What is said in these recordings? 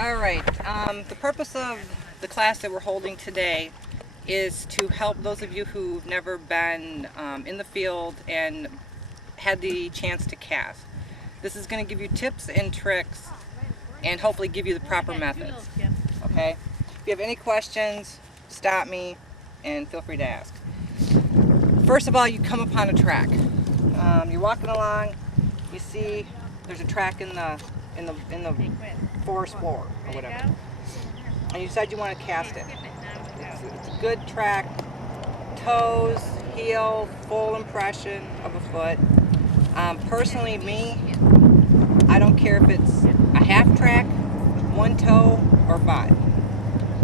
All right. The purpose of the class that we're holding today is to help those of you who've never been in the field and had the chance to cast. This is going to give you tips and tricks and hopefully give you the proper methods. Okay? If you have any questions, stop me and feel free to ask. First of all, you come upon a track. You're walking along, you see there's a track in the forest floor or whatever, and you decide you want to cast it. It's a good track, toes, heel, full impression of a foot. Personally, me, I don't care if it's a half track, one toe, or 5.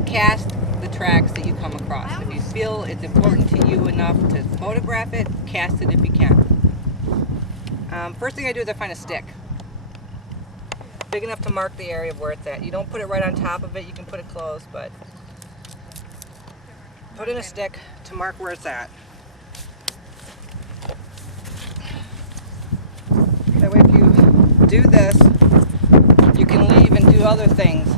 Cast the tracks that you come across. If you feel it's important to you enough to photograph it, cast it if you can. First thing I do is I find a stick big enough to mark the area of where it's at. You don't put it right on top of it, you can put it close, but put in a stick to mark where it's at. That way if you do this, you can leave and do other things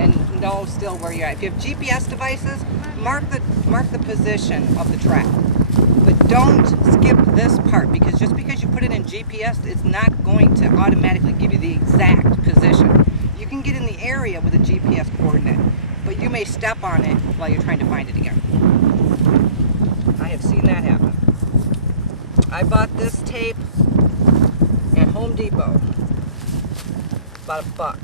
and know still where you're at. If you have GPS devices, mark the position of the track. But don't skip this part, because just because you put it in GPS, it's not going to automatically give you the exact position. You can get in the area with a GPS coordinate, but you may step on it while you're trying to find it again. I have seen that happen. I bought this tape at Home Depot. About $1.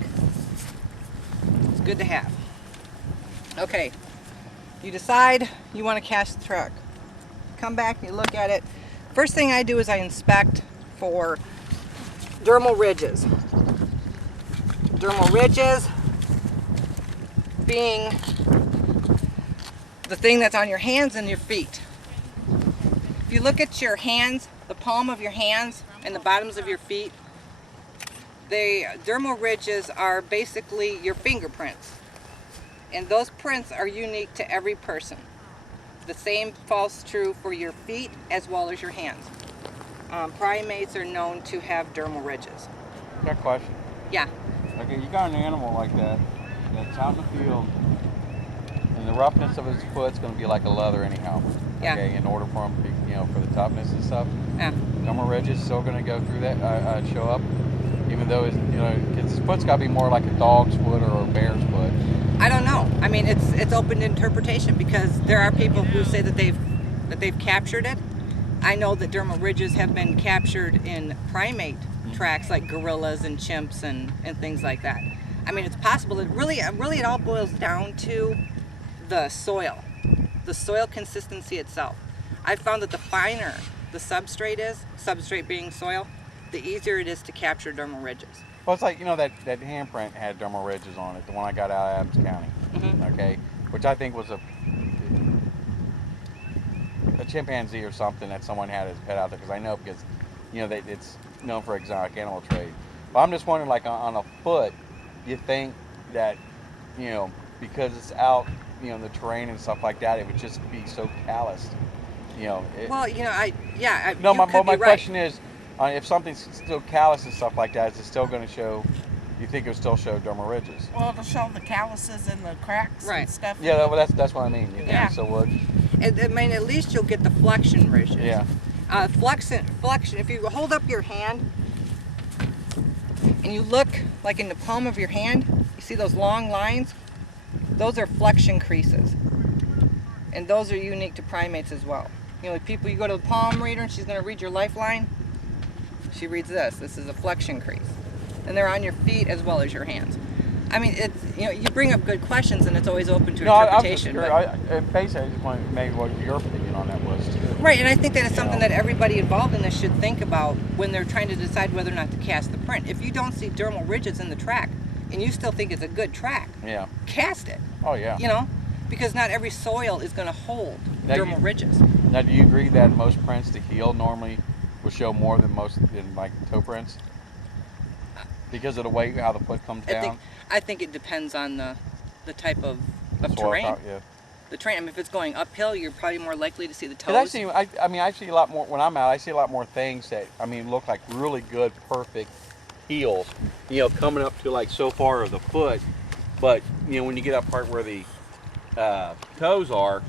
It's good to have. Okay, you decide you want to cast the track. Come back and you look at it. First thing I do is I inspect for dermal ridges. Dermal ridges being the thing that's on your hands and your feet. If you look at your hands, the palm of your hands and the bottoms of your feet, dermal ridges are basically your fingerprints. And those prints are unique to every person. The same falls true for your feet as well as your hands. Primates are known to have dermal ridges. Got a question. Yeah. Okay, you got an animal like that that's out in the field, and the roughness of his foot's going to be like a leather anyhow. Yeah. Okay, in order for him to, for the toughness and stuff. Yeah. Dermal ridges still going to go through that, show up, even though because his foot's got to be more like a dog's foot or a bear's foot. I don't know. I mean, it's open to interpretation, because there are people who say that they've captured it. I know that dermal ridges have been captured in primate tracks like gorillas and chimps and things like that. I mean, it's possible. Really it all boils down to the soil consistency itself. I found that the finer the substrate is, substrate being soil, the easier it is to capture dermal ridges. Well, it's like, that handprint had dermal ridges on it, the one I got out of Adams County, okay, which I think was a chimpanzee or something that someone had as a pet out there, because I know, because, it's known for exotic animal trade. But I'm just wondering, like on a foot, you think that, because it's out, in the terrain and stuff like that, it would just be so calloused, Well, my question is, if something's still callous and stuff like that, is it still going to show? You think it'll still show dermal ridges? Well, it'll show the calluses and the cracks and stuff. Yeah, well, that's what I mean. You think it still would? I mean, at least you'll get the flexion ridges. Yeah. Flexion. If you hold up your hand and you look like in the palm of your hand, you see those long lines? Those are flexion creases, and those are unique to primates as well. People, you go to the palm reader and she's going to read your lifeline. She reads this. This is a flexion crease. And they're on your feet as well as your hands. I mean, it's you bring up good questions, and it's always open to interpretation. Basically, I just wanted maybe what your opinion on that was too. Right, and I think that it's something that everybody involved in this should think about when they're trying to decide whether or not to cast the print. If you don't see dermal ridges in the track, and you still think it's a good track, cast it. Oh yeah. Because not every soil is going to hold dermal ridges. Now, do you agree that most prints to heel normally will show more than most in like toe prints? Because of the way how the foot comes down? I think it depends on the type of terrain. The terrain. I mean, if it's going uphill, you're probably more likely to see the toes. I see a lot more when I'm out. I see a lot more things that look like really good, perfect heels. Coming up to like so far of the foot, But when you get up part where the toes are,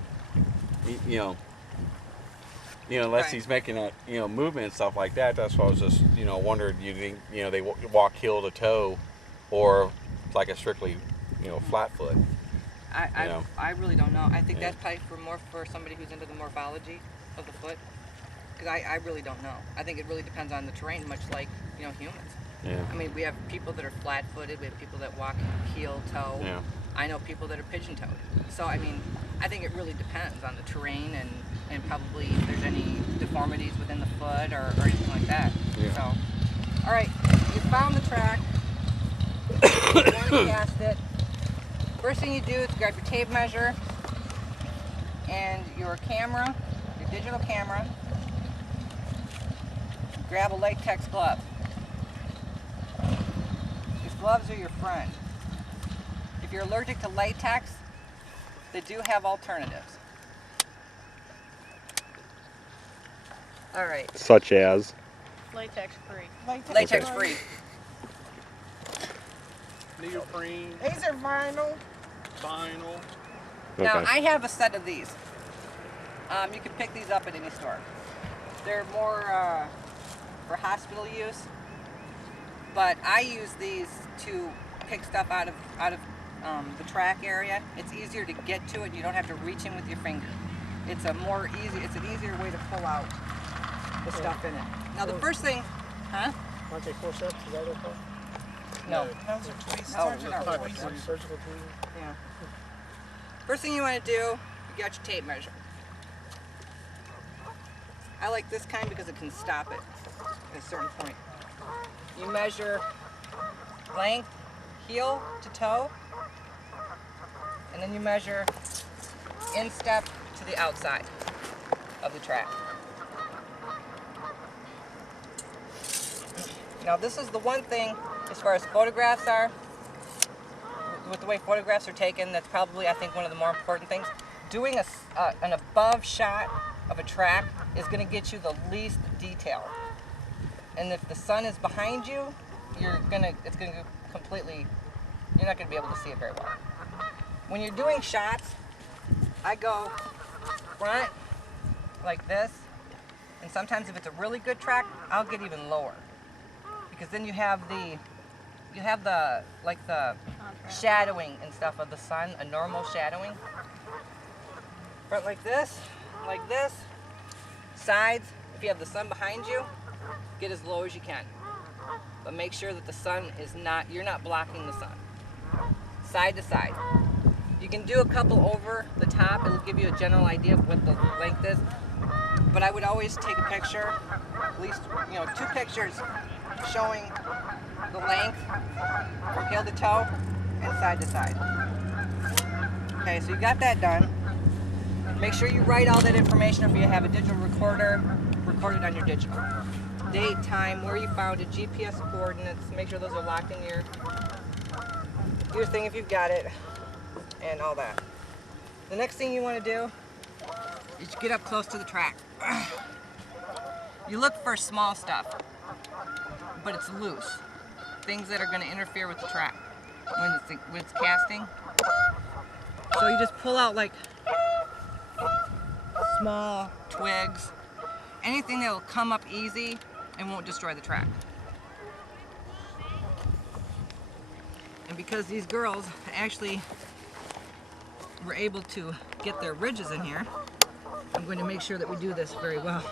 unless Right. he's making that movement and stuff like that. That's why I was just wondered. You think they walk heel to toe, or it's like a strictly flat foot? I really don't know. I think Yeah. that's probably more for somebody who's into the morphology of the foot. Because I really don't know. I think it really depends on the terrain, much like humans. Yeah. I mean, we have people that are flat-footed. We have people that walk heel toe. Yeah. I know people that are pigeon-toed. So I mean, I think it really depends on the terrain and probably if there's any deformities within the foot or anything like that. Yeah. So, all right, you found the track. You want to cast it. First thing you do is grab your tape measure and your camera, your digital camera. Grab a latex glove. These gloves are your friend. If you're allergic to latex, they do have alternatives. All right, Such as? Latex free. latex free. Neoprene, These are vinyl. vinyl. Now Okay. I have a set of these. You can pick these up at any store. They're more for hospital use, but I use these to pick stuff out of the track area. It's easier to get to it. You don't have to reach in with your finger. It's an easier way to pull out the stuff in it. Now the first thing, huh? Aren't they forceps? Is that what they're called? No. Those are tweezers. Oh, Those are no. not tweezers. Surgical tweezers? Yeah. First thing you want to do, you got your tape measure. I like this kind because it can stop it at a certain point. You measure length, heel to toe, and then you measure instep to the outside of the track. Now this is the one thing, as far as photographs are, with the way photographs are taken, that's probably, I think, one of the more important things. Doing an above shot of a track is going to get you the least detail. And if the sun is behind you, you're not going to be able to see it very well. When you're doing shots, I go front like this, and sometimes if it's a really good track, I'll get even lower. Because then you have the shadowing and stuff of the sun, a normal shadowing. Front like this, sides, if you have the sun behind you, get as low as you can. But make sure that the sun you're not blocking the sun. Side to side. You can do a couple over the top, it'll give you a general idea of what the length is. But I would always take a picture, at least, 2 pictures showing the length from heel to toe and side to side. Okay, so you got that done. Make sure you write all that information. If you have a digital recorder, record it on your digital. Date, time, where you found it, GPS coordinates. Make sure those are locked in your thing if you've got it, and all that. The next thing you want to do is get up close to the track. You look for small stuff, but it's loose. Things that are going to interfere with the track when it's casting. So you just pull out like small twigs, anything that will come up easy and won't destroy the track. And because these girls actually were able to get their ridges in here, I'm going to make sure that we do this very well.